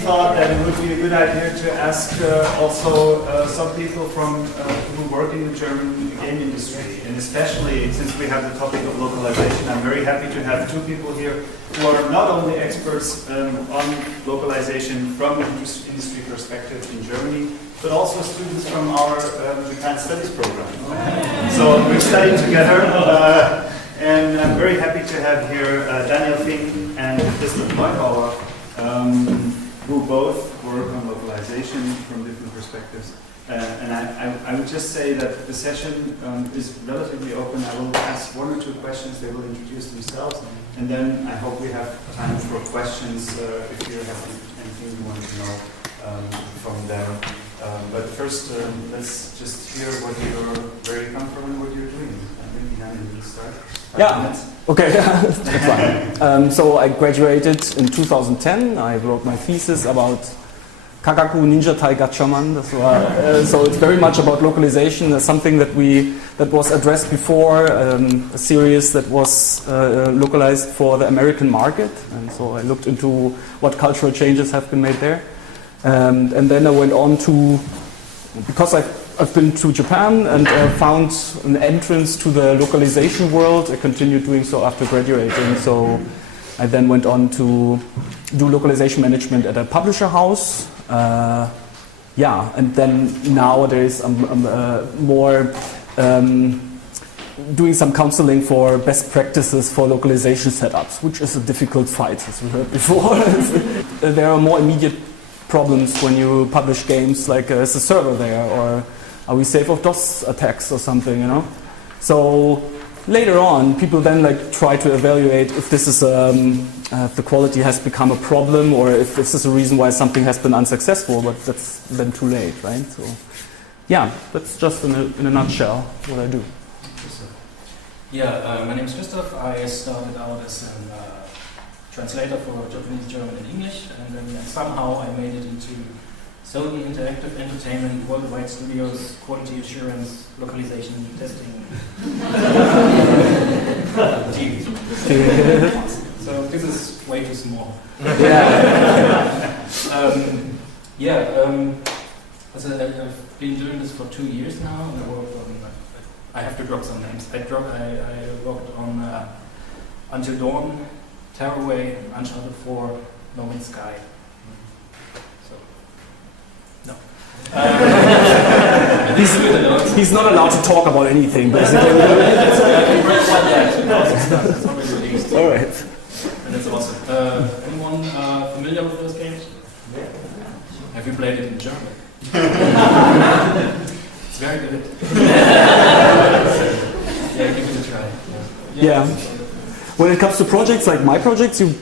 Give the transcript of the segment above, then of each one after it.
thought that it would be a good idea to ask also some people from who work in the German game industry, and especially since we have the topic of localization, I'm very happy to have two people here who are not only experts on localization from an industry perspective in Germany, but also students from our Japan Studies program. So we've studied together, and I'm very happy to have here Daniel Finck and Christoph Neubauer, who both work on localization from different perspectives. And I would just say that the session is relatively open. I will ask one or two questions. They will introduce themselves, and then I hope we have time for questions if you have anything you want to know from them. But first, let's just hear where you come from and what you're doing. Maybe Daniel will start. Yeah. Okay. That's fine. So I graduated in 2010. I wrote my thesis about Kakaku Ninja Tai Gatchaman. So it's very much about localization. Something that was addressed before, a series that was localized for the American market. And so I looked into what cultural changes have been made there. And then I went on to, because I've been to Japan and found an entrance to the localization world. I continued doing so after graduating. So I then went on to do localization management at a publisher house. And then nowadays I'm more doing some counseling for best practices for localization setups, which is a difficult fight, as we heard before. There are more immediate problems when you publish games, like is the server there, or are we safe of DOS attacks or something, you know? So later on, people then try to evaluate if this is if the quality has become a problem, or if this is a reason why something has been unsuccessful, but that's then too late, right? So yeah, that's just in a nutshell what I do. Yeah, my name is Christoph. I started out as a translator for Japanese, German, and English, and then somehow I made it into Sony Interactive Entertainment, worldwide studios, quality assurance, localization, testing, TV. So this is way too small. I've been doing this for 2 years now. I worked on. I have to drop some names. I worked on Until Dawn, Tearaway, Uncharted 4, No Man's Sky. So, no. He's not allowed to talk about anything, basically. It's already released. All right. And that's awesome. Anyone familiar with those games? Yeah. Have you played it in German? It's very good. Yeah, give it a try. Yeah. When it comes to projects like my projects, you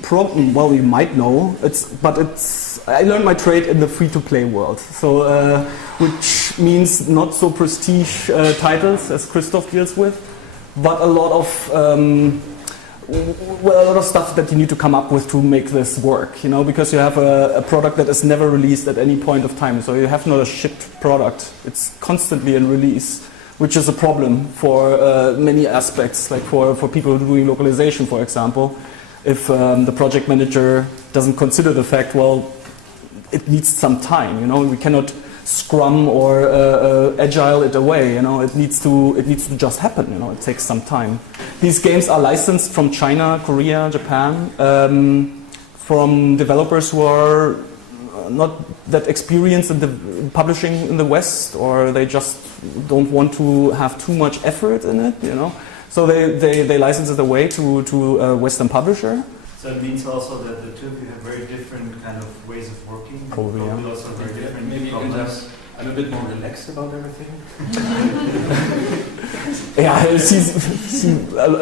might know. I learned my trade in the free-to-play world, so which means not so prestige titles as Christoph deals with, but a lot of stuff that you need to come up with to make this work. You know, because you have a product that is never released at any point of time, so you have not a shipped product. It's constantly in release, which is a problem for many aspects, like for people doing localization, for example. If the project manager doesn't consider the fact, well, it needs some time, you know, we cannot scrum or agile it away, you know, it needs to just happen, you know, it takes some time. These games are licensed from China, Korea, Japan, from developers who are not that experienced in the publishing in the West, or they just don't want to have too much effort in it, you know. So they license it away to a Western publisher. So it means also that the two of you have very different kind of ways of working. Probably, yeah. Also very different maybe problems. I'm a bit more relaxed about everything. Yeah, I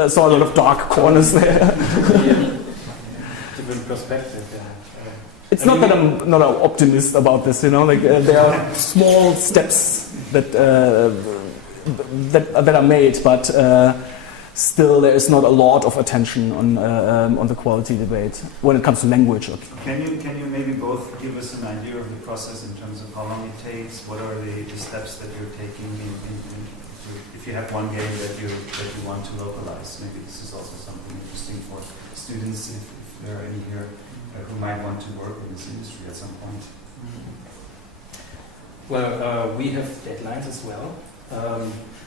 saw a lot of dark corners there. Yeah. Different perspective, yeah. It's not that I'm not an optimist about this, you know. Like there are small steps that are made, but still there is not a lot of attention on the quality debate when it comes to language. Can you maybe both give us an idea of the process in terms of how long it takes? What are the steps that you're taking if you have one game that you want to localize? Maybe this is also something interesting for students. If there are any here who might want to work in this industry at some point. Well, we have deadlines as well.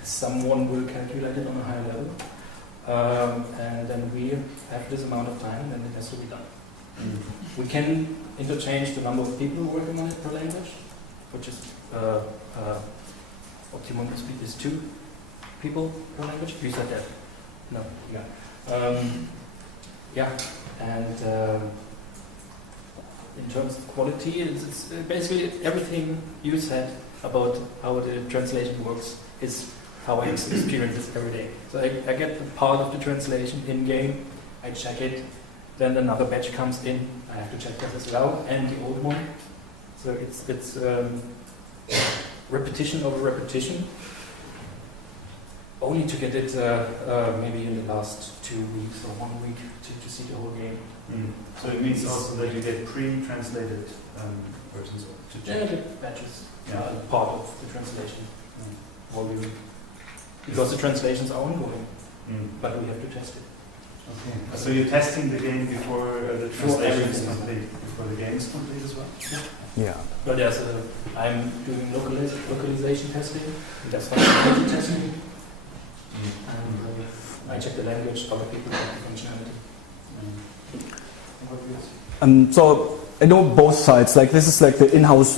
Someone will calculate it on a higher level. And then we have this amount of time, and it has to be done. We can interchange the number of people working on it per language, which is optimum speed is 2 people per language. You said that? No. Yeah. Yeah. And in terms of quality, it's basically everything you said about how the translation works is how I experience this every day. So I get the part of the translation in game, I check it, then another batch comes in, I have to check that as well, and the old one. So it's repetition over repetition, only to get it maybe in the last 2 weeks or 1 week to see the whole game. So it means also that you get pre-translated versions to check. Yeah, the batches are part of the translation volume. Because the translations are ongoing, but we have to test it. Okay. So you're testing the game before the translation is complete, before the game is complete as well? Yeah. But I'm doing localization testing, that's functionality testing, and I check the language, other people check the functionality. So I know both sides. Like this is like the in-house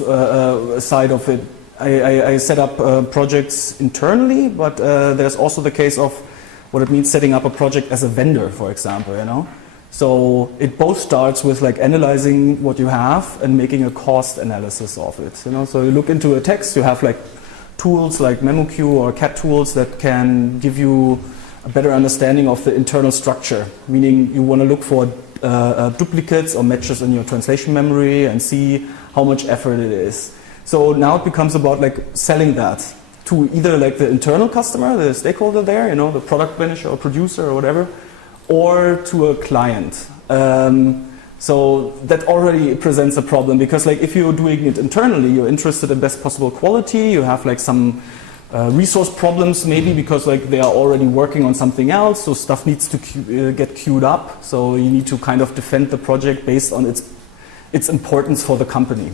side of it. I set up projects internally, but there's also the case of what it means setting up a project as a vendor, for example. You know, so it both starts with like analyzing what you have and making a cost analysis of it. You know, so you look into a text, you have like tools like MemoQ or CAT tools that can give you a better understanding of the internal structure. Meaning you want to look for duplicates or matches in your translation memory and see how much effort it is. So now it becomes about like selling that to either like the internal customer, the stakeholder there, you know, the product manager or producer or whatever, or to a client. So that already presents a problem because like if you're doing it internally, you're interested in best possible quality, you have like some resource problems maybe because like they are already working on something else, so stuff needs to get queued up. So you need to kind of defend the project based on its importance for the company,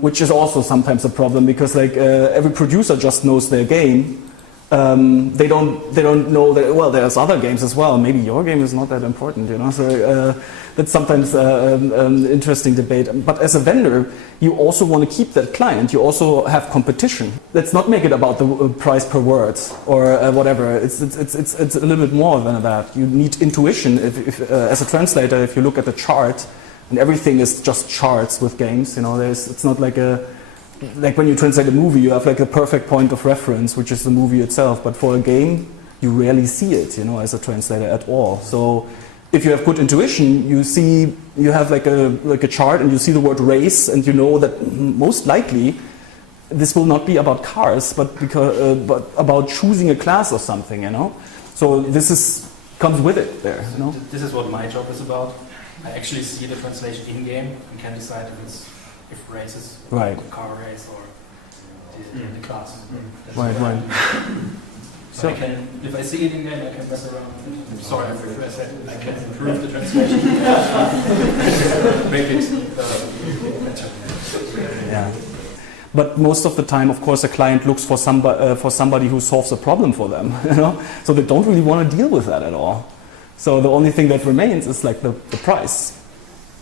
which is also sometimes a problem because like every producer just knows their game. They don't know that, well, there's other games as well. Maybe your game is not that important, you know. So that's sometimes an interesting debate. But as a vendor, you also want to keep that client. You also have competition. Let's not make it about the price per word or whatever. It's a little bit more than that. You need intuition. If as a translator, if you look at the chart, and everything is just charts with games, you know. It's not like like when you translate a movie, you have like a perfect point of reference, which is the movie itself. But for a game, you rarely see it, you know, as a translator at all. So if you have good intuition, you have like a chart and you see the word race, and you know that most likely this will not be about cars, but about choosing a class or something, you know. So this comes with it there, you know. This is what my job is about. I actually see the translation in game and can decide if race is right. a car race or the class. Right. So if I see it in game, I can mess around. Sorry, I said I can improve the translation. Make it better. Yeah. But most of the time, of course, a client looks for somebody who solves a problem for them. You know, so they don't really want to deal with that at all. So the only thing that remains is like the price.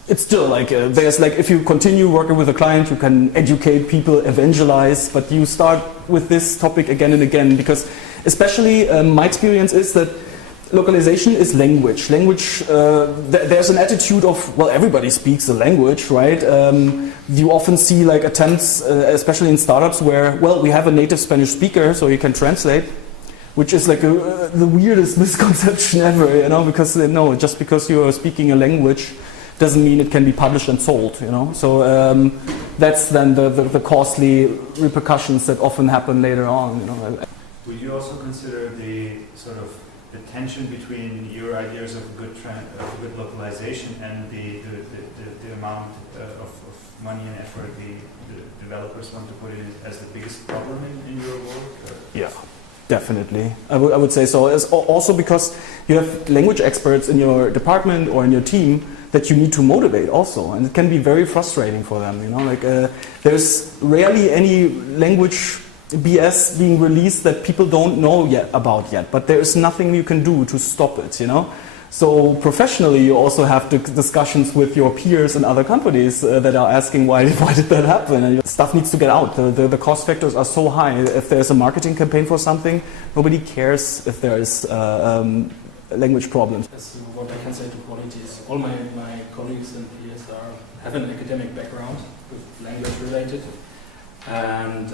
It's still like there's like if you continue working with a client, you can educate people, evangelize, but you start with this topic again and again because, especially my experience is that localization is language. There's an attitude of, well, everybody speaks the language, right? You often see like attempts, especially in startups, where, well, we have a native Spanish speaker, so you can translate, which is like the weirdest misconception ever, you know, because no, just because you are speaking a language doesn't mean it can be published and sold, you know. So that's then the costly repercussions that often happen later on, you know. Would you also consider the sort of the tension between your ideas of good localization and the amount of money and effort the developers want to put in as the biggest problem in your work? Yeah. Definitely, I would say so. Also because you have language experts in your department or in your team that you need to motivate also, and it can be very frustrating for them. You know, like there's rarely any language BS being released that people don't know about yet, but there is nothing you can do to stop it. You know. So professionally, you also have discussions with your peers in other companies that are asking why did that happen? And stuff needs to get out. The cost factors are so high. If there's a marketing campaign for something, nobody cares if there is language problems. That's what I can say to quality is all my colleagues and peers have an academic background with language related, and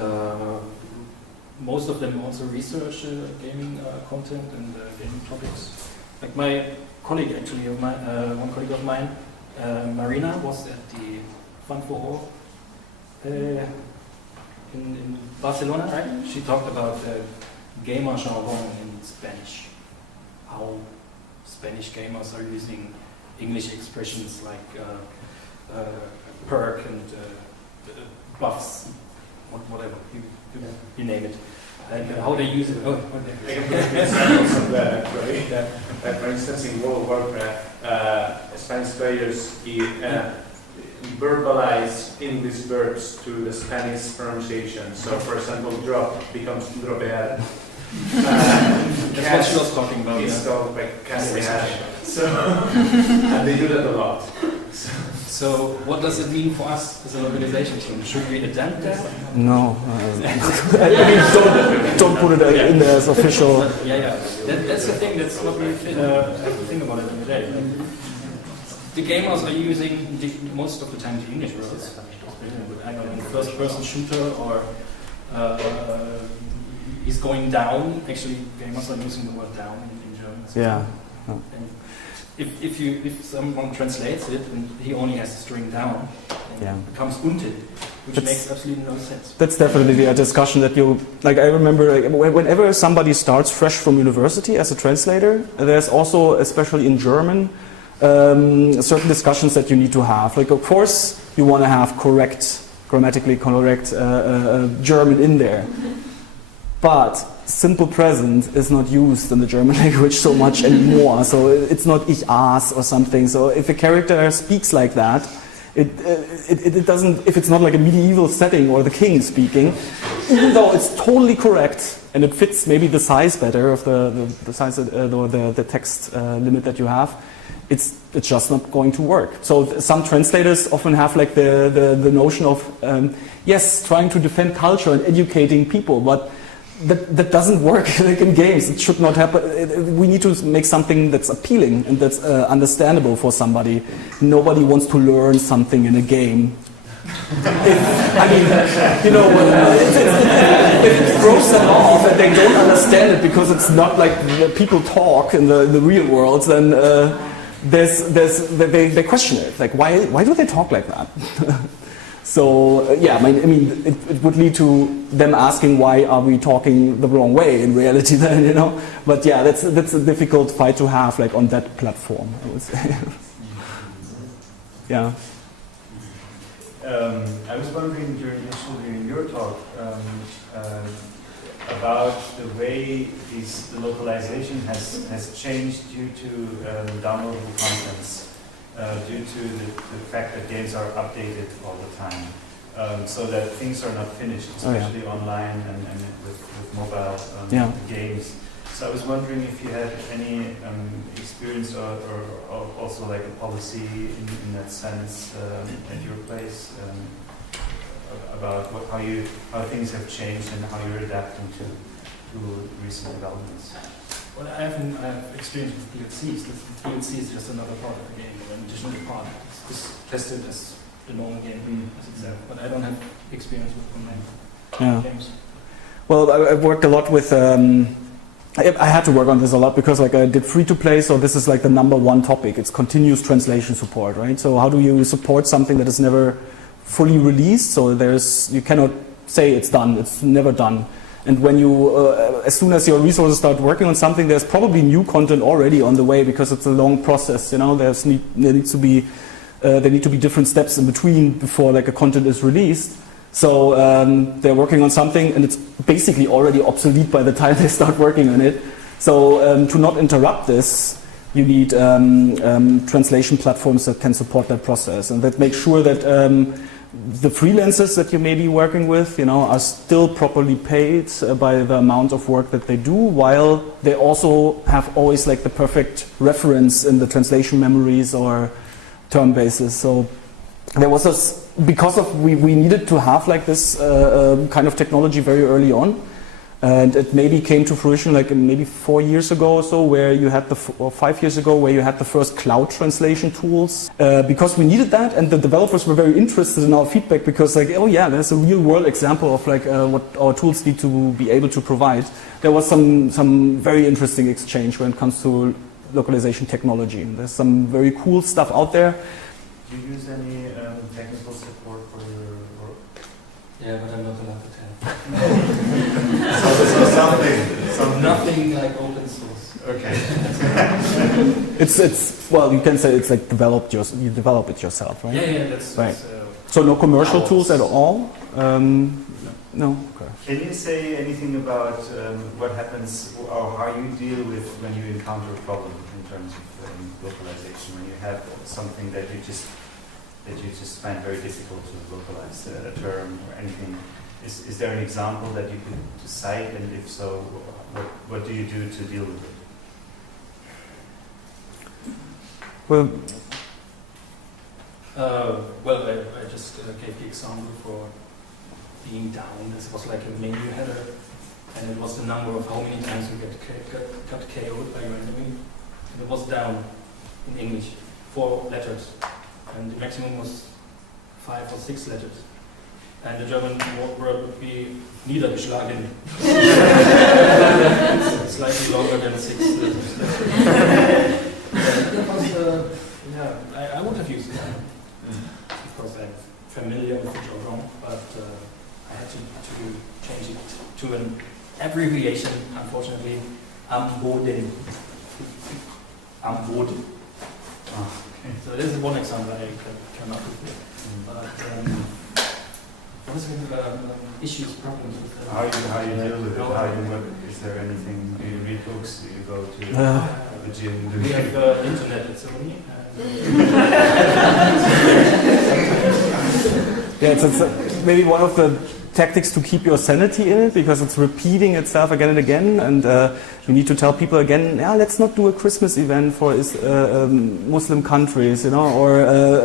most of them also research gaming content and gaming topics. Like my colleague, actually, one colleague of mine, Marina, was at the Finck in Barcelona, right? She talked about gamer jargon in Spanish. How Spanish gamers are using English expressions like perk and buffs, whatever, you name it. And how they use it. I can put examples of that, actually. For instance, in World of Warcraft, Spanish players verbalize English verbs to the Spanish pronunciation. So, for example, drop becomes dropear. That's what she was talking about. It's called like castear. So, and they do that a lot. So what does it mean for us as an organization team? Should we adapt that? No, don't put it in there as official. Yeah. That's the thing. That's what we have to think about it every day. The gamers are using most of the time the English words. I don't know, first-person shooter or he's going down. Actually, gamers are using the word down in German. Yeah. And if someone translates it and he only has a string down, then it becomes unten, which makes absolutely no sense. That's definitely a discussion that I remember whenever somebody starts fresh from university as a translator, there's also, especially in German, certain discussions that you need to have. Like, of course, you want to have grammatically correct German in there. But simple present is not used in the German language so much anymore. So it's not ich aß or something. So if a character speaks like that, it doesn't. If it's not like a medieval setting or the king speaking, even though it's totally correct and it fits maybe the size better of the size or the text limit that you have, it's just not going to work. So some translators often have like the notion of trying to defend culture and educating people, but that doesn't work like in games. It should not happen. We need to make something that's appealing and that's understandable for somebody. Nobody wants to learn something in a game. If it throws them off and they don't understand it because it's not like people talk in the real world, then they question it. Like, why do they talk like that? So it would lead to them asking why are we talking the wrong way in reality then, you know. But yeah, that's a difficult fight to have like on that platform, I would say. Yeah. I was wondering during your talk about the way the localization has changed due to downloadable contents. Due to the fact that games are updated all the time, so that things are not finished, especially online and with mobile games. So I was wondering if you had any experience or also like a policy in that sense at your place about how things have changed and how you're adapting to recent developments. Well, I have experience with DLCs. The DLC is just another part of the game, or an additional part. It's tested as the normal game as itself, but I don't have experience with online games. Well, I've worked a lot with. I had to work on this a lot because, like, I did free-to-play, so this is like the #1 topic. It's continuous translation support, right? So how do you support something that is never fully released? So you cannot say it's done. It's never done. And when as soon as your resources start working on something, there's probably new content already on the way because it's a long process. You know, there need to be different steps in between before like a content is released. So they're working on something and it's basically already obsolete by the time they start working on it. So to not interrupt this, you need translation platforms that can support that process and that make sure that the freelancers that you may be working with, are still properly paid by the amount of work that they do, while they also have always like the perfect reference in the translation memories or term bases. So there was we needed to have like this kind of technology very early on. And it maybe came to fruition like maybe 4 years ago or so, where you had or 5 years ago, where you had the first cloud translation tools. Because we needed that, and the developers were very interested in our feedback because, like, oh yeah, there's a real world example of like what our tools need to be able to provide. There was some very interesting exchange when it comes to localization technology. There's some very cool stuff out there. Do you use any technical support for your work? Yeah, but I'm not allowed to tell. So something. Nothing like open source. Okay. It's well, you can say it's like you develop it yourself, right? Yeah, that's right. So no commercial tools at all? No. Okay. Can you say anything about what happens or how you deal with when you encounter a problem in terms of localization, when you have something that you just find very difficult to localize, a term or anything? Is there an example that you could cite, and if so, what do you do to deal with it? Well, I just gave the example for being down. This was like a menu header, and it was the number of how many times you got KO'd by your enemy. And it was down in English, 4 letters, and the maximum was 5 or 6 letters. And the German word would be niedergeschlagen. It's slightly longer than 6 letters. That was, I would have used it. Of course, I'm familiar with the jargon, but I had to change it to an abbreviation, unfortunately, am Boden. Am Boden. Oh, okay. So this is one example I can come up with. But, what is issues, problems with that? How you deal with it? How you work? Is there anything? Do you read books? Do you go to the gym? We have internet at Sony. yeah, it's maybe one of the tactics to keep your sanity in it, because it's repeating itself again and again, and you need to tell people again, yeah, let's not do a Christmas event for Muslim countries, or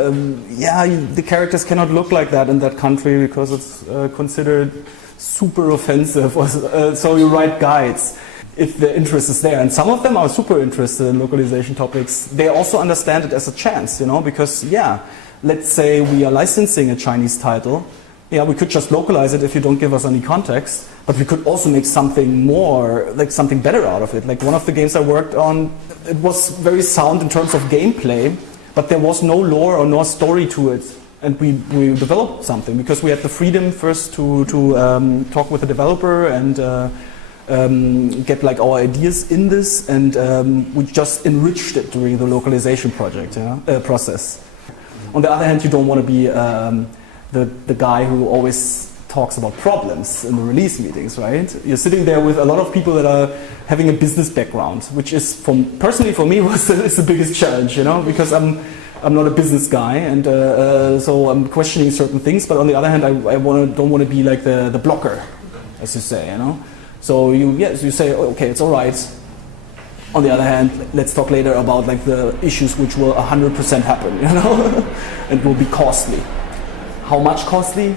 the characters cannot look like that in that country because it's considered super offensive, or, so you write guides if the interest is there. And some of them are super interested in localization topics. They also understand it as a chance, because, let's say we are licensing a Chinese title. Yeah, we could just localize it if you don't give us any context, but we could also make something more, like something better out of it. Like one of the games I worked on, it was very sound in terms of gameplay, but there was no lore or no story to it. And we developed something because we had the freedom first to talk with the developer and get like our ideas in this, and we just enriched it during the localization project process. On the other hand, you don't want to be the guy who always talks about problems in the release meetings, right? You're sitting there with a lot of people that are having a business background, which is, personally for me, is the biggest challenge, because I'm not a business guy, and so I'm questioning certain things. But on the other hand, I don't want to be like the blocker, as you say, So you say, okay, it's all right. On the other hand, let's talk later about like the issues which will 100% happen, and will be costly. How much costly?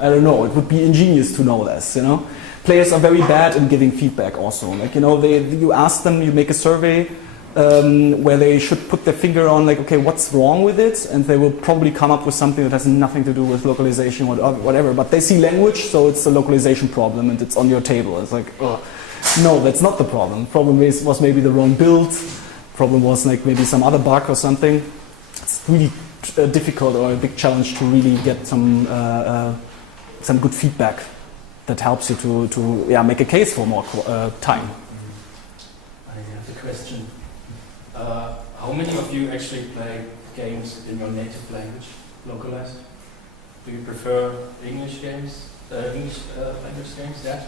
I don't know. It would be ingenious to know this, Players are very bad in giving feedback also. Like, you ask them, you make a survey where they should put their finger on like, okay, what's wrong with it? And they will probably come up with something that has nothing to do with localization or whatever. But they see language, so it's a localization problem and it's on your table. It's like, no, that's not the problem. The problem was maybe the wrong build. Problem was like maybe some other bug or something. It's really difficult or a big challenge to really get some good feedback that helps you to make a case for more time. I have a question. How many of you actually play games in your native language, localized? Do you prefer English games, English language games? Yeah.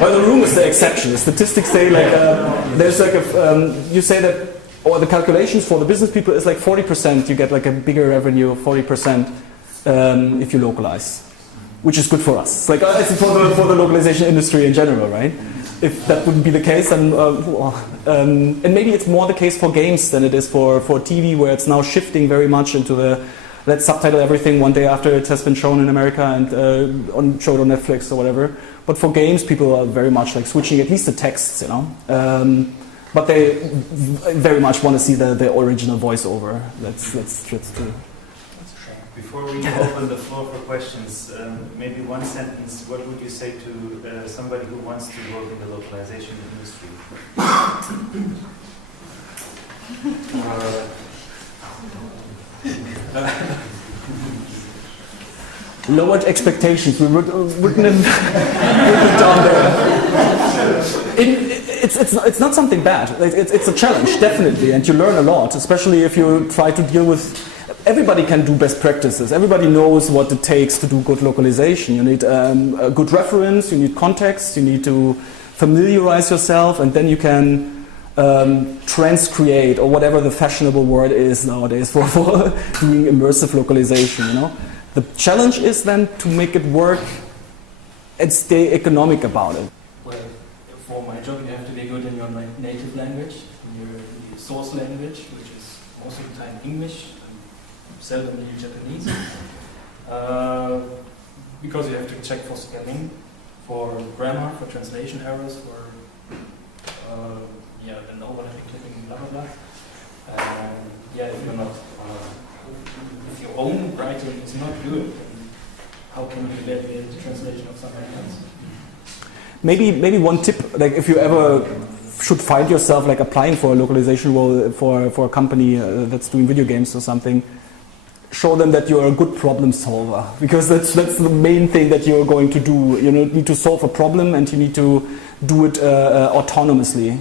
Well, the room is the exception. The statistics say like there's like you say that, or the calculations for the business people is like 40%. You get like a bigger revenue of 40% if you localize, which is good for us. It's like it's for the localization industry in general, right? If that wouldn't be the case, then and maybe it's more the case for games than it is for TV, where it's now shifting very much into the let's subtitle everything one day after it has been shown in America and showed on Netflix or whatever. But for games, people are very much like switching at least the texts, you know. But they very much want to see the original voiceover. That's true. Before we open the floor for questions, maybe one sentence. What would you say to somebody who wants to work in the localization industry? Lowered expectations. We wouldn't have done there. It's not something bad. It's a challenge, definitely, and you learn a lot, especially if you try to deal with. Everybody can do best practices. Everybody knows what it takes to do good localization. You need a good reference. You need context. You need to familiarize yourself, and then you can transcreate, or whatever the fashionable word is nowadays for doing immersive localization. You know, the challenge is then to make it work and stay economic about it. Well, for my job, you have to be good in your native language, in your source language, which is most of the time English, and seldomly Japanese, because you have to check for spelling, for grammar, for translation errors, for and overlapping, clipping, blah blah blah. If you're not, if your own writing is not good, then how can you evaluate the translation of somebody else? Maybe one tip, like if you ever should find yourself like applying for a localization role for a company that's doing video games or something, show them that you're a good problem solver, because that's the main thing that you're going to do. You need to solve a problem, and you need to do it autonomously.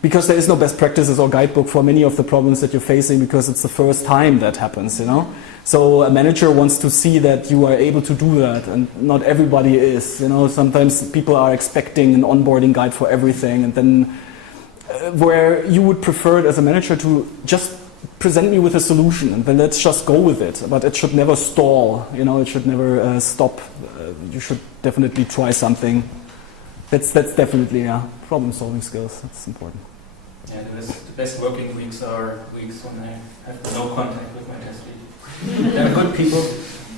Because there is no best practices or guidebook for many of the problems that you're facing, because it's the first time that happens, you know. So a manager wants to see that you are able to do that, and not everybody is. You know, sometimes people are expecting an onboarding guide for everything, and then where you would prefer it as a manager to just present me with a solution, and then let's just go with it. But it should never stall. You know, it should never stop. You should definitely try something. That's definitely problem-solving skills. That's important. Yeah, the best working weeks are weeks when I have no contact with my test lead. They're good people,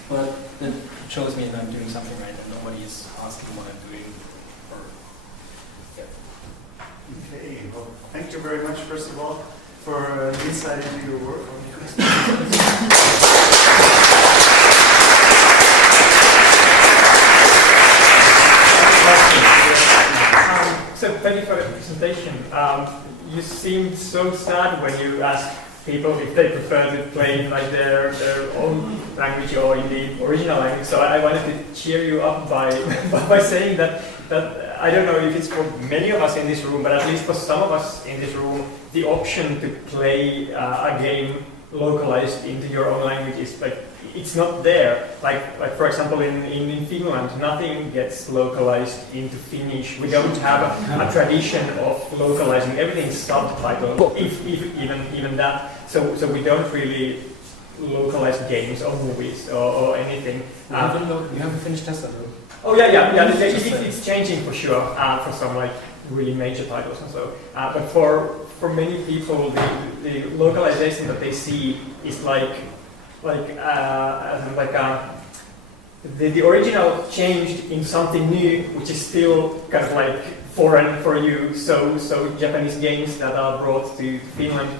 but it shows me that I'm doing something right, and nobody is asking what I'm doing. Okay, well, thank you very much, first of all, for insight into your work. So thank you for the presentation. You seemed so sad when you asked people if they prefer to play like their own language or in the original language. So I wanted to cheer you up by saying that I don't know if it's for many of us in this room, but at least for some of us in this room, the option to play a game localized into your own language is like, it's not there. Like for example, in Finland, nothing gets localized into Finnish. We don't have a tradition of localizing. Everything's subtitled, if even that. So we don't really localize games or movies or anything. You haven't finished Tesla though. Oh yeah. It's changing for sure for some like really major titles and so. But for many people, the localization that they see is the original changed in something new, which is still kind of like foreign for you. So Japanese games that are brought to Finland,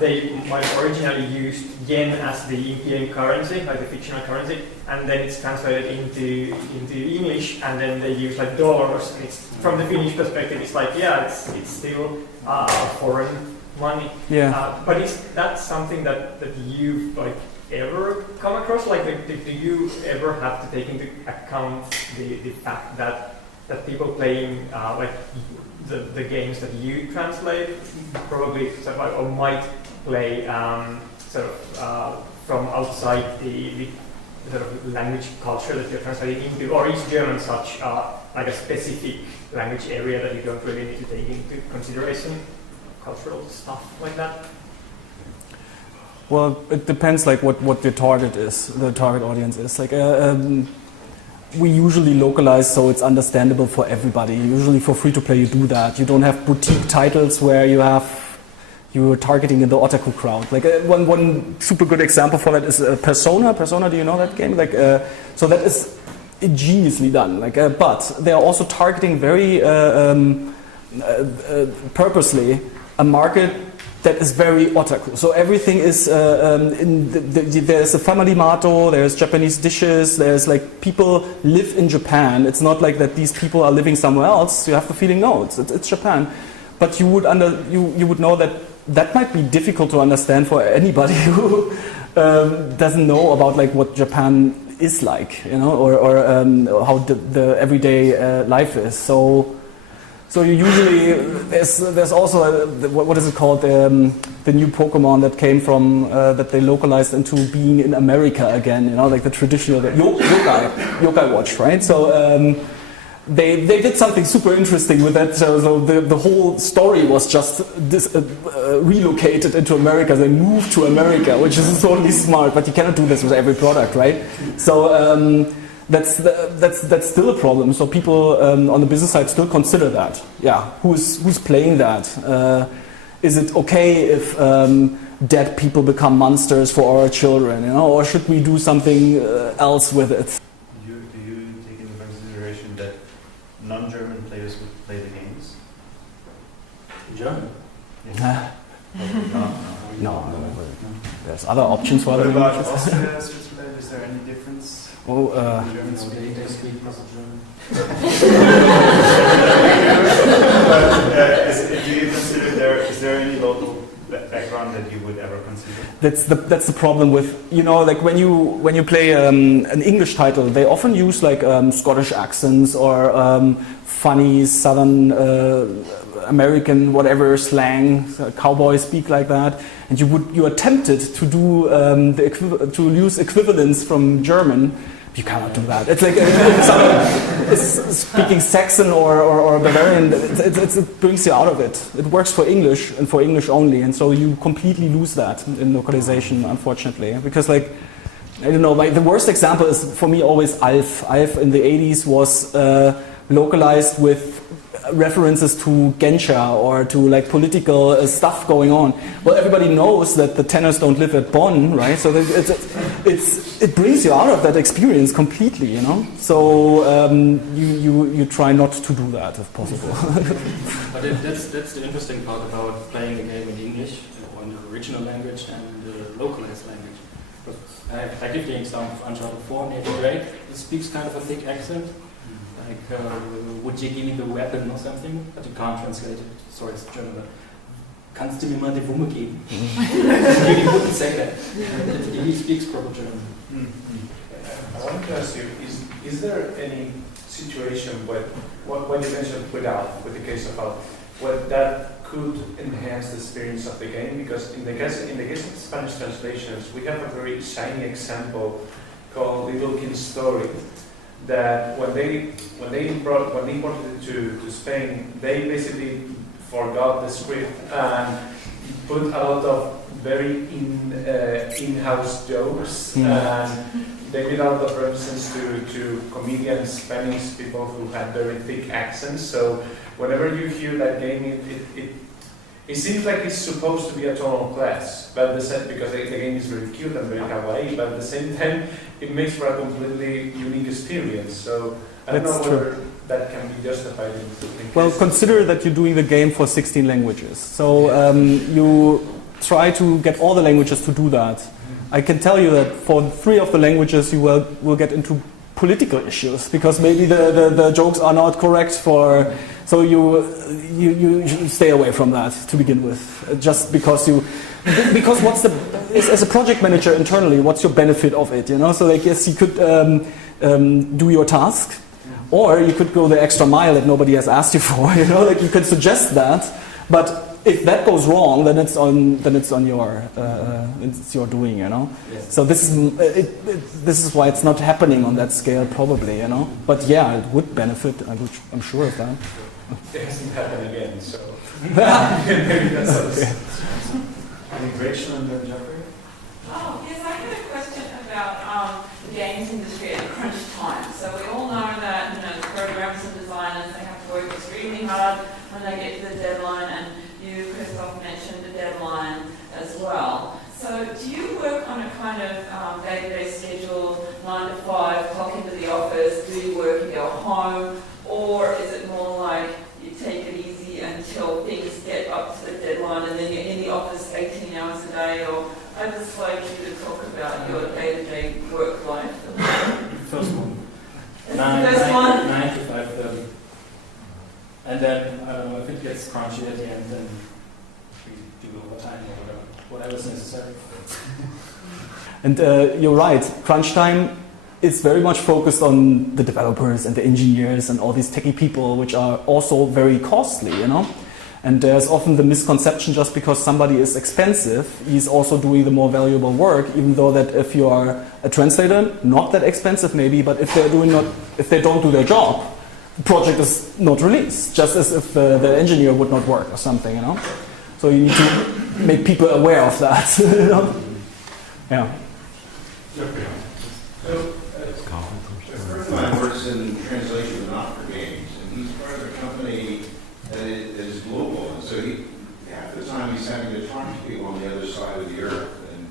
they might originally use yen as the in-game currency, like the fictional currency, and then it's translated into English, and then they use like dollars. And it's from the Finnish perspective, it's like it's still foreign money. Yeah. But is that something that you've like ever come across? Like, do you ever have to take into account the fact that people playing like the games that you translate probably or might play sort of from outside the sort of language culture that you're translating into, or is German such like a specific language area that you don't really need to take into consideration cultural stuff like that? Well, it depends like what the target audience is. Like we usually localize so it's understandable for everybody. Usually for free-to-play you do that. You don't have boutique titles where you're targeting in the otaku crowd. Like one super good example for that is Persona. Persona, do you know that game? Like so that is ingeniously done. Like but they are also targeting very purposely a market that is very otaku. So everything is there's a family motto, there's Japanese dishes, there's like people live in Japan. It's not like that these people are living somewhere else. You have the feeling, no, it's Japan. But you would know that might be difficult to understand for anybody who doesn't know about like what Japan is like, you know, or how the everyday life is. So you usually there's also what is it called, the new Pokemon that came from that they localized into being in America again, you know, like the traditional yokai watch, right? So they did something super interesting with that. So the whole story was just relocated into America. They moved to America, which is totally smart. But you cannot do this with every product, right? So. That's still a problem. So people on the business side still consider that. Yeah, who's playing that? Is it okay if dead people become monsters for our children? You know, or should we do something else with it? Do you take into consideration that non-German players would play the games? German? Yeah. No. There's other options for other about languages. Austria, Switzerland? Is there any difference? Oh, They speak proper German. Do you consider is there any local background that you would ever consider? that's the problem with, you know, like when you play an English title, they often use like Scottish accents or funny Southern American whatever slang. Cowboys speak like that, and you are tempted to do to use equivalents from German. You cannot do that. It's like if someone is speaking Saxon or Bavarian, it brings you out of it. It works for English and for English only, and so you completely lose that in localization, unfortunately. Because like, I don't know, like the worst example is for me always Alf. Alf in the 80s was localized with references to Genscher or to like political stuff going on. Well, everybody knows that the tenors don't live at Bonn, right? So it brings you out of that experience completely, you know. So you try not to do that if possible. But that's the interesting part about playing a game in English or in the original language and the localized language. But I give the example of Uncharted 4, Nathan Drake. He speaks kind of a thick accent. Like, would you give me the weapon or something? But you can't translate it. Sorry, it's German. But kannst du mir mal die Wumme geben? He wouldn't say that. He speaks proper German. I wanted to ask you, is there any situation when you mentioned with the case of Alf, what that could enhance the experience of the game? Because in the case of Spanish translations, we have a very shiny example called Little King's Story. That when they imported it to Spain, they basically forgot the script and put a lot of very in-house jokes, and they did a lot of references to comedians, Spanish people who had very thick accents. So whenever you hear that game, it seems like it's supposed to be a tonal class, but because the game is very cute and very kawaii, but at the same time, it makes for a completely unique experience. So I don't know whether that can be justified in Well, consider that you're doing the game for 16 languages. So you try to get all the languages to do that. I can tell you that for 3 of the languages you will get into political issues because maybe the jokes are not correct for. So you stay away from that to begin with, just because what's as a project manager internally, what's your benefit of it? You know, so like yes, you could do your task, or you could go the extra mile that nobody has asked you for. You know, like you could suggest that, but if that goes wrong, then it's on your doing, you know. Yes. So this is why it's not happening on that scale, probably, you know. But yeah, it would benefit. I'm sure of that. It hasn't happened again, so maybe that's us. I think Rachel and then Jeffrey. Oh, yes, I had a question about the games industry at crunch time. So we all know that, programmers and designers, they have to work extremely hard when they get to the deadline, and you, Christoph, mentioned the deadline as well. So do you work on a kind of day-to-day schedule, 9 to 5, clock into the office, do you work and go home, or is it more like you take it easy until things get up to the deadline and then you're in the office 18 hours a day? Or I'd just like you to talk about your day-to-day work life. First one. First one? 9 to 5:30. And then, I don't know, if it gets crunchy at the end, then we do overtime or whatever's necessary. And you're right, crunch time is very much focused on the developers and the engineers and all these techie people, which are also very costly, you know. And there's often the misconception just because somebody is expensive, he's also doing the more valuable work, even though that if you are a translator, not that expensive maybe, but if they don't do their job, the project is not released, just as if the engineer would not work or something, you know. So you need to make people aware of that. You know? Yeah. So, a friend of mine works in translation, but not for games, and he's part of a company that is global, and so half the time he's having to talk to people on the other side of the earth, and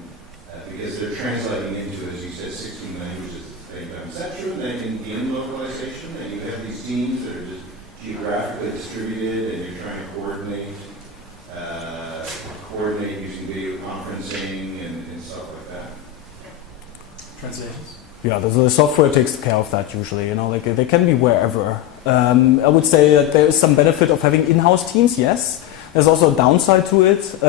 because they're translating into, as you said, 16 languages at the same time. Is that true? That in localization, that you have these teams that are just geographically distributed, and you're trying to coordinate using video conferencing and stuff like that? Translations? Yeah, the software takes care of that usually, you know, like they can be wherever. I would say that there is some benefit of having in-house teams, yes. There's also a downside to it.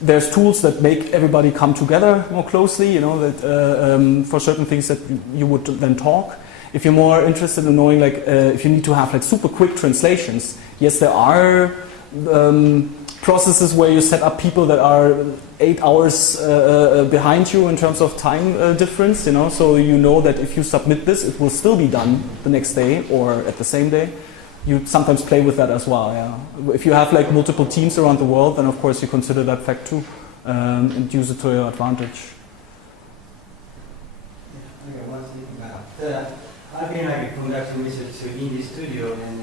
There's tools that make everybody come together more closely, you know, that for certain things that you would then talk. If you're more interested in knowing, like, if you need to have like super quick translations, yes, there are processes where you set up people that are 8 hours behind you in terms of time difference, you know, so you know that if you submit this, it will still be done the next day or at the same day. You sometimes play with that as well, yeah. If you have like multiple teams around the world, then of course you consider that fact too and use it to your advantage. Okay, one thing about I've been conducting research in the studio, and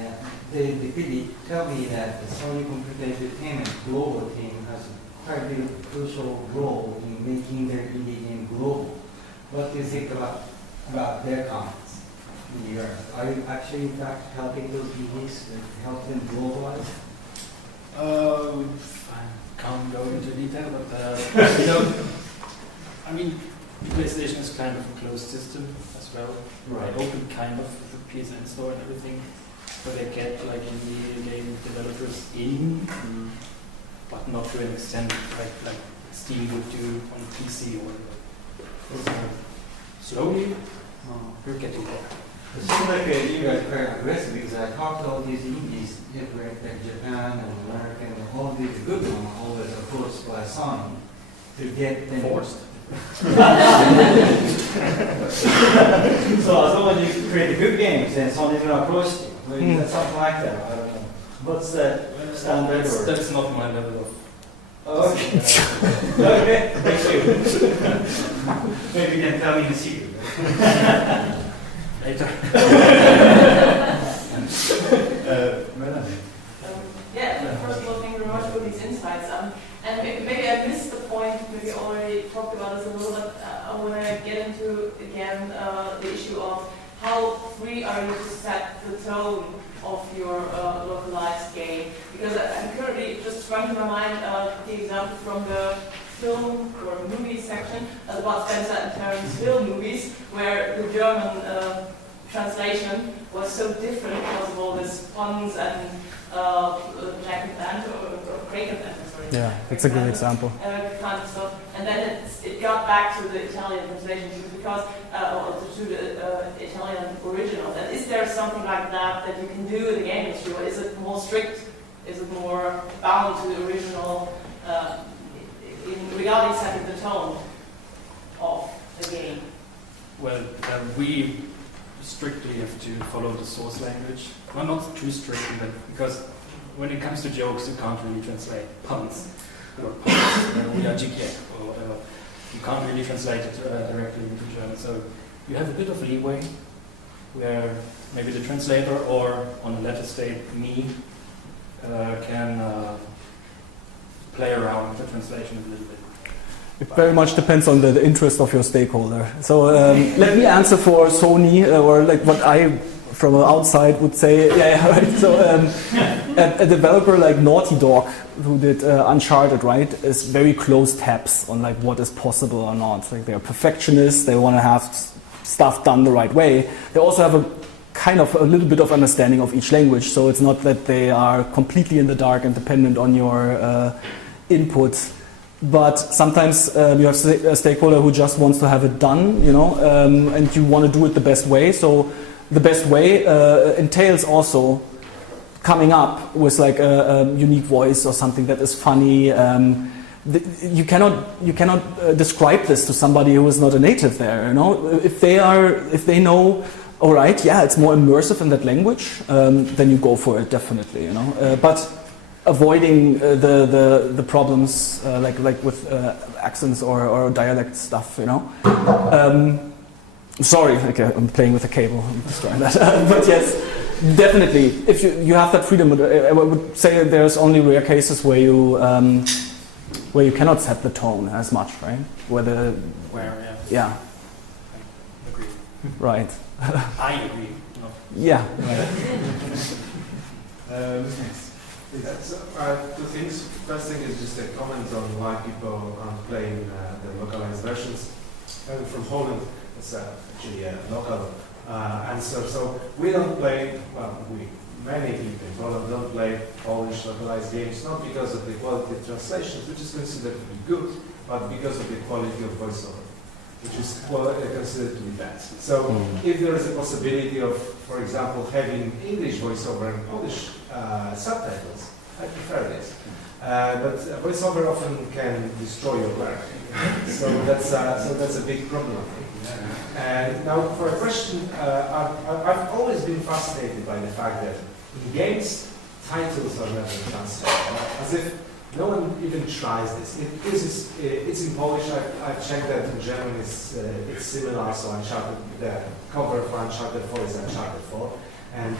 they really tell me that the Sony Computer Entertainment global team has quite a big crucial role in making their indie game global. What do you think about their comments in the earth? Are you actually in fact helping those indies help them globalize? I can't go into detail, but I mean, PlayStation is kind of a closed system as well. Right. Open kind of with the PSN store and everything, so they get like indie game developers in, but not to an extent like Steam would do on PC or whatever. So slowly, we're getting there. It seems like you guys are very aggressive, because I talked to all these indies, like Japan and American, and all these good ones always approached by Sony to get them Forced. So as long as you create good games, then Sony's gonna approach you. Maybe something like that. I don't know. What's that standard? That's not my level of. Okay. Okay. Thank you. Maybe you can tell me the secret. Later. Melanie. First of all, thank you very much for these insights. And maybe I missed the point, maybe already talked about this a little bit. I want to get into, again, the issue of how free are you to set the tone of your localized game? Because I'm currently just trying to remind the example from the film or movie section about Spencer and Terence Hill movies, where the German translation was so different because of all these puns and Jack and Panther or Craig and Panther, sorry. Yeah, that's a good example. Kind of stuff. And then it got back to the Italian translation because, or to the Italian original. And is there something like that that you can do in the game industry, or is it more strict? Is it more bound to the original in regarding setting the tone of the game? Well, we strictly have to follow the source language. Well, not too strictly, but because when it comes to jokes, you can't really translate puns. Or puns, we are GK, or whatever. You can't really translate it directly into German. So you have a bit of leeway where maybe the translator or on a letter state, me, can play around with the translation a little bit. It very much depends on the interest of your stakeholder. So let me answer for Sony, or like what I, from outside, would say. Yeah, right. So a developer like Naughty Dog, who did Uncharted, right, is very close tabs on like what is possible or not. Like they're perfectionists. They want to have stuff done the right way. They also have a kind of a little bit of understanding of each language. So it's not that they are completely in the dark and dependent on your input. But sometimes you have a stakeholder who just wants to have it done, you know, and you want to do it the best way. So the best way entails also coming up with like a unique voice or something that is funny. You cannot describe this to somebody who is not a native there, you know. If they know, all right, yeah, it's more immersive in that language, then you go for it definitely, you know. But avoiding the problems like with accents or dialect stuff, you know. Sorry, okay, I'm playing with the cable. I'm destroying that. But yes, definitely, if you have that freedom, I would say there's only rare cases where you cannot set the tone as much, right? Yeah. I agree. Right. I agree. No. Yeah. Right. Two things. First thing is just a comment on why people aren't playing the localized versions. Coming from Holland, it's actually a local answer. So we don't play, many people in Poland don't play Polish localized games, not because of the quality of translations, which is considered to be good, but because of the quality of voiceover, which is considered to be bad. So if there is a possibility of, for example, having English voiceover and Polish subtitles, I prefer this. But voiceover often can destroy your work. So that's a big problem. And now for a question, I've always been fascinated by the fact that in games, titles are never translated. As if no one even tries this. It's in Polish. I've checked that in German it's similar. So Uncharted, the cover for Uncharted 4 is Uncharted 4, and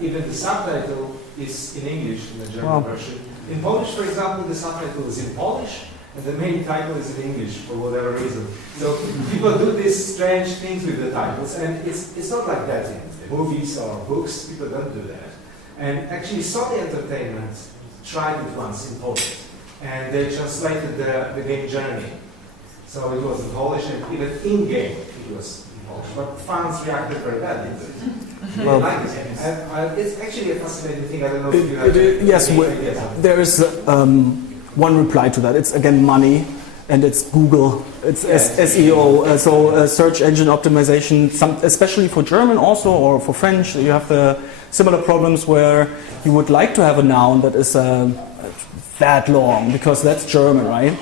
even the subtitle is in English in the German version. In Polish, for example, the subtitle is in Polish, and the main title is in English for whatever reason. So people do these strange things with the titles, and it's not like that in the movies or books. People don't do that. And actually, Sony Entertainment tried it once in Polish, and they translated the game Journey. So it was in Polish, and even in-game it was in Polish. But fans reacted very badly to it. Well, like it. And it's actually a fascinating thing. I don't know if you have yes, there is one reply to that. It's again money, and it's Google. It's SEO, so search engine optimization. Especially for German also, or for French, you have the similar problems where you would like to have a noun that is that long because that's German, right?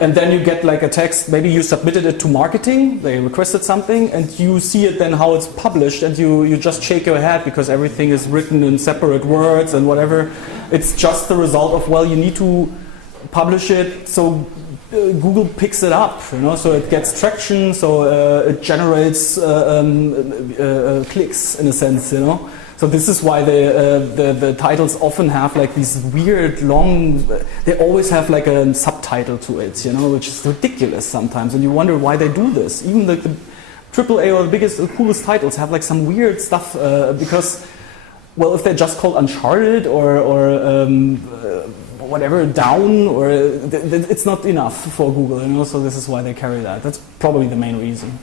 And then you get like a text, maybe you submitted it to marketing, they requested something, and you see it then how it's published, and you just shake your head because everything is written in separate words and whatever. It's just the result of, well, you need to publish it so Google picks it up, you know, so it gets traction, so it generates clicks in a sense, you know. So this is why the titles often have like these weird long. They always have like a subtitle to it, you know, which is ridiculous sometimes, and you wonder why they do this. Even the AAA or the biggest, the coolest titles have like some weird stuff because, well, if they're just called Uncharted or whatever, Down, or it's not enough for Google, you know. So this is why they carry that. That's probably the main reason.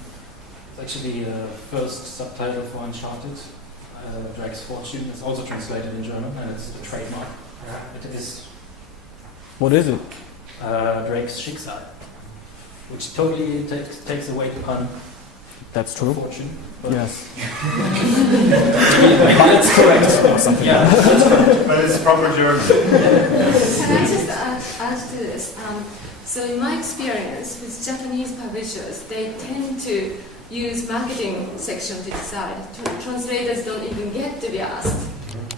It's actually the first subtitle for Uncharted. Drake's Fortune is also translated in German, and it's a trademark. It is. What is it? Drake's Schicksal, which totally takes away the pun. That's true. fortune. But Yes. But it's correct or something. Yeah, that's correct. But it's proper German. Can I just add to this? So in my experience with Japanese publishers, they tend to use marketing section to decide. Translators don't even get to be asked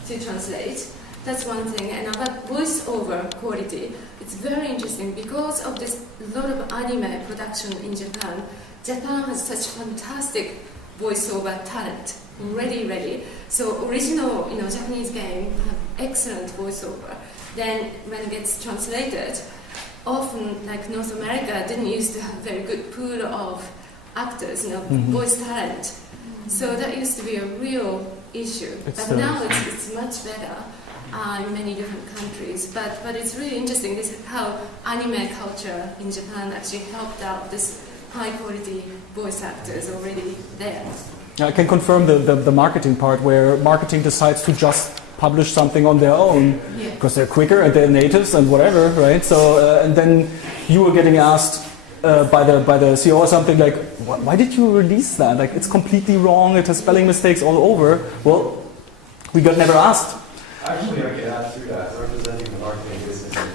to translate. That's one thing. And about voiceover quality, it's very interesting because of this lot of anime production in Japan. Japan has such fantastic voiceover talent, ready. So original, Japanese game have excellent voiceover. Then when it gets translated, often like North America didn't used to have very good pool of actors, voice talent. So that used to be a real issue. But now it's much better in many different countries. But it's really interesting. This is how anime culture in Japan actually helped out this high quality voice actors already there. I can confirm the marketing part where marketing decides to just publish something on their own because they're quicker and they're natives and whatever, right? So and then you were getting asked by the CEO or something like, why did you release that? Like it's completely wrong. It has spelling mistakes all over. Well, we got never asked. Actually, I can add to that. Representing the marketing business and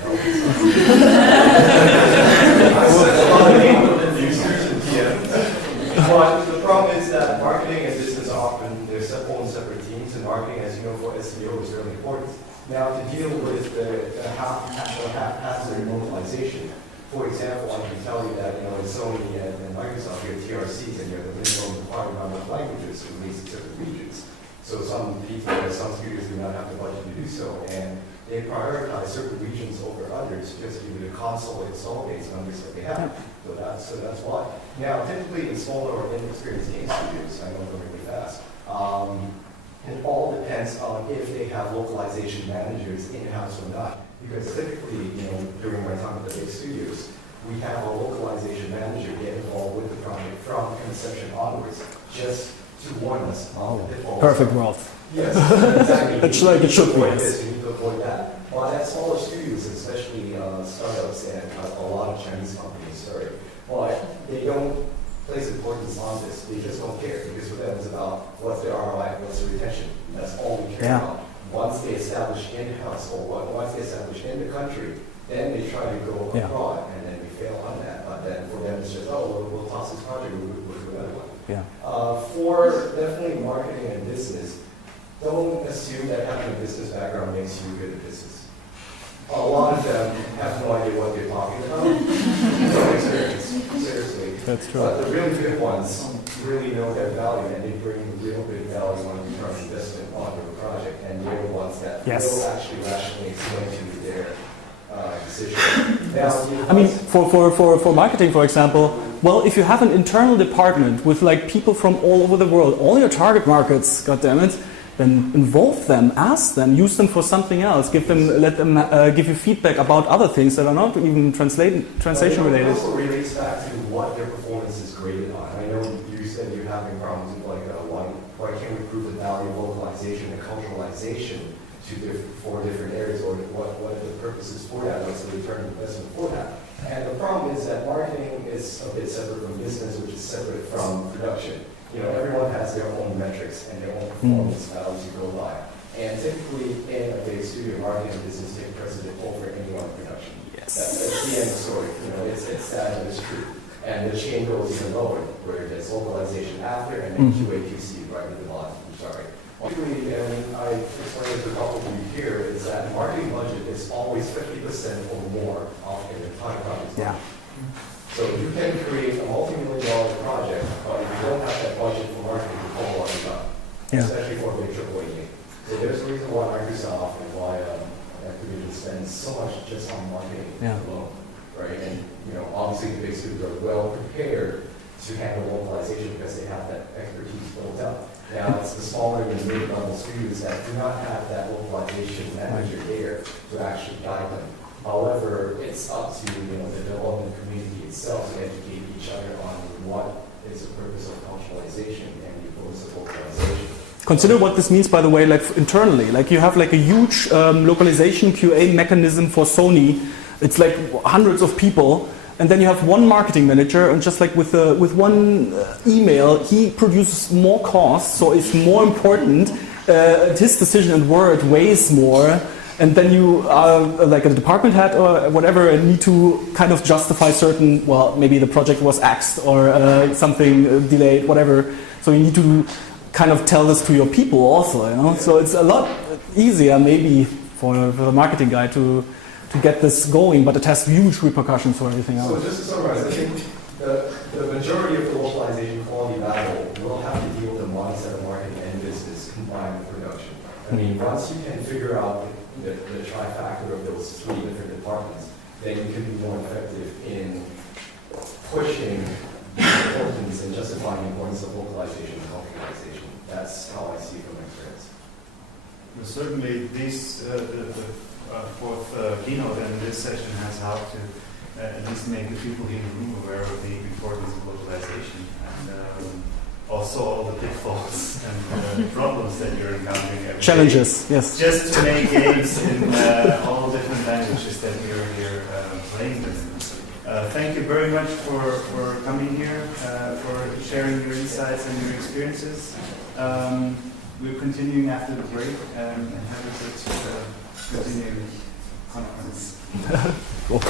but the problem is that marketing and business often their own separate teams, and marketing, as you know, for SEO is really important. Now, to deal with the haphazard localization, for example, I can tell you that in Sony and Microsoft, you have TRCs, and you have the minimum required number of languages to release in certain regions. So some studios do not have the budget to do so, and they prioritize certain regions over others just due to the console install base numbers that they have. So that's why. Now, typically in smaller or inexperienced game studios, I know they're really fast. It all depends on if they have localization managers in-house or not. Because typically, during my time at the big studios, we have a localization manager get involved with the project from conception onwards, just to warn us on the pitfalls. Perfect world. Yes, exactly. It's like it should be. Yes, you need to avoid that. But at smaller studios, especially startups and a lot of Chinese companies, they don't place importance on this. They just don't care because for them it's about what's the ROI, what's the retention. That's all we care about. Once they establish in-house or once they establish in the country, then they try to go abroad and then we fail on that. But then for them it's just, we'll toss this project, we'll do another one. Yeah. For definitely marketing and business, don't assume that having a business background makes you good at business. A lot of them have no idea what they're talking about. No experience, seriously. That's true. But the really good ones really know their value and they bring real good value on return on investment onto a project, and they're the ones that will actually rationally explain to you their decision. Now, I mean, for marketing, for example, well, if you have an internal department with like people from all over the world, all your target markets, goddammit, then involve them, ask them, use them for something else, let them give you feedback about other things that are not even translation related. It also relates back to what their performance is graded on. I know you said you're having problems with why can't we prove the value of localization and culturalization for different areas, or what are the purposes for that, what's the return on investment for that. And the problem is that marketing is a bit separate from business, which is separate from production. Everyone has their own metrics and their own performance values to go by. And typically in a big studio, marketing and business take precedent over anyone in production. Yes. That's the end of the story. It's sad, but it's true. And the chain goes even lower, where there's localization after and then QA QC right at the bottom. I'm sorry. Typically, and I explained to a couple of you here, is that marketing budget is always 50% or more of the entire project. Yeah. So you can create a multi-million-dollar project, but if you don't have that budget for marketing, you fall on the top, especially for a big AAA game. So there's a reason why Microsoft and why Activision spends so much just on marketing alone, right? And obviously the big studios are well prepared to handle localization because they have that expertise built up. Now it's the smaller and mid-level studios that do not have that localization manager there to actually guide them. However, it's up to the development community itself to educate each other on what is the purpose of culturalization and the purpose of localization. Consider what this means, by the way, like internally. Like you have like a huge localization QA mechanism for Sony. It's like hundreds of people, and then you have one marketing manager, and just like with one email, he produces more costs, so it's more important. His decision and word weighs more, and then you are like a department head or whatever, and need to kind of justify certain, well, maybe the project was axed or something delayed, whatever. So you need to kind of tell this to your people also, you know. So it's a lot easier maybe for the marketing guy to get this going, but it has huge repercussions for everything else. So just to summarize, I think the majority of the localization quality battle will have to deal with the mindset of marketing and business combined with production. I mean, once you can figure out the trifactor of those three different departments, then you can be more effective in pushing the importance and justifying the importance of localization and localization. That's how I see it from experience. Well, certainly, the fourth keynote and this session has helped to at least make the people in the room aware of the importance of localization and also all the pitfalls and problems that you're encountering every Challenges, day. yes. Just to make games in all different languages that you're here playing with. Thank you very much for coming here, for sharing your insights and your experiences. We're continuing after the break and have a good continuing conference. Cool.